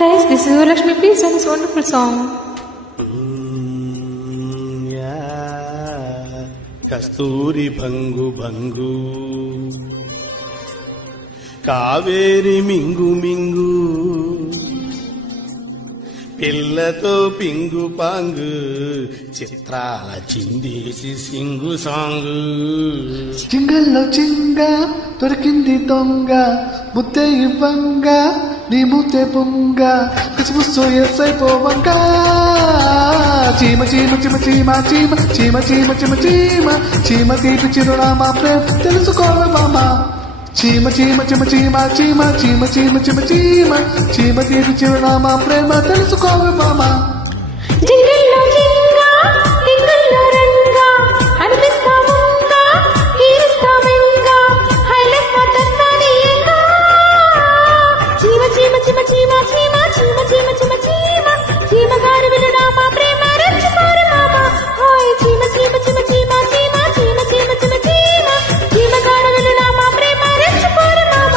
guys, this is Lakshmi. Please sing this wonderful song. కస్తూరి భంగు భంగు కావేరి మింగు మింగు పిల్లతో పింగు పాంగు చిత్రాల చిందేసి Singh song చింగల్లో చింగ దొరికింది దొంగ ముద్దే ఇవ్వంగ నీ ముద్దే పొంగ కసుబుస్సు ఎస్సైపోవంగ చీమ చీమ చీమ చీమ చీమ చీమ చీమ చీమ చీమ చీమ తీపి చిరునామా ప్రేమ తెలుసుకోవే మామ చీమ చీమ చీమ చీమ చీమ చీమ చీమ చీమ చీమ చీమ తీపి చిరునామా ప్రేమ తెలుసుకోవే మామ జింగిల్లో జింగా జింగిల్లో రంగా అనిపిస్తాముంగా హీరిస్తామింగా హైలెస్తా తస్సానియంగా చీమ చీమ చీమ చీమ చీమ చీమ చీమ చీమ చీమ చీమ గారి విలునామా ప్రేమ రెచ్చిపోరు మామ హాయ్ చీమ చీమ చీమ చీమ చీమ చీమ చీమ చీమ చీమ చీమ గారి విలునామా ప్రేమ రెచ్చిపోరు మామ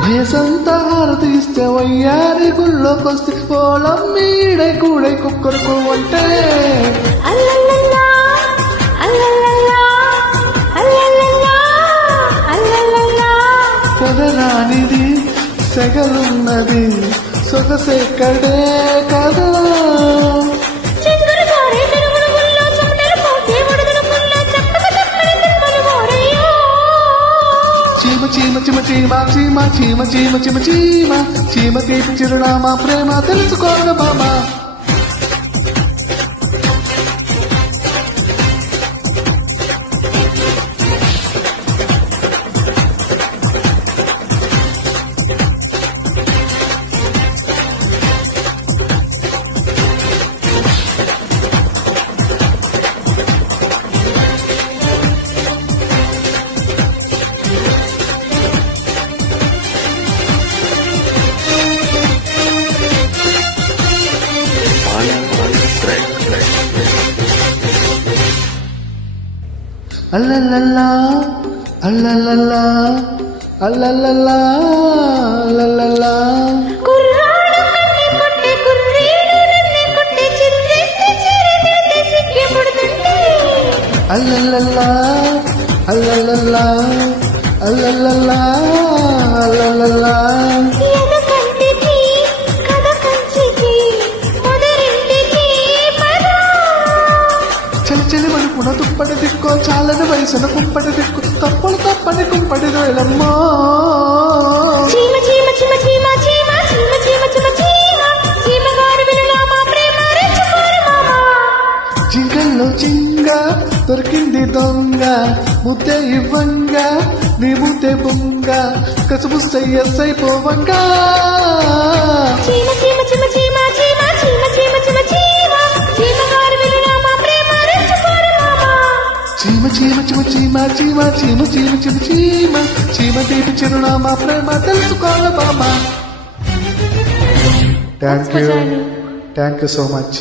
వయసంతా హారతిస్తే వయ్యారి గుళ్ళోకొస్తే పోలం మీడై కూడై కుక్కరుకు అంటే పొదరానిది సెగలున్నది సొగసెక్కడే కదా చీమ చీమ చీమ చీమ చీమ చీమ చీమ చీమ చీమ తీపి చిరునామా ప్రేమ తెలుసుకోవే మామ అల్లల్లల్లా అల్లల్లల్లా అల్లల్లల్లా అల్లల్లల్లా అల్లల్లల్లా అల్లల్లల్లా అల్లల్లల్లా అల్లల్లల్లా చలి వణుకున దుప్పటి దిక్కో చాలని వయసున కుంపటి దిక్కు తప్పులు తప్పని కుంపటి రోయలమ్మో జింగల్లో జింగ దొరికింది దొంగ ముద్దే ఇవ్వంగ నీ ముద్దే బొంగ కసుబు సైపోవంగా చీమ చీమ చీమ చీమ చీమ చీమ చీమ చీమ చీమ తీపి చిరునామా ప్రేమ తెలుసుకోవాలి బామ్మ థ్యాంక్ యూ సో మచ్.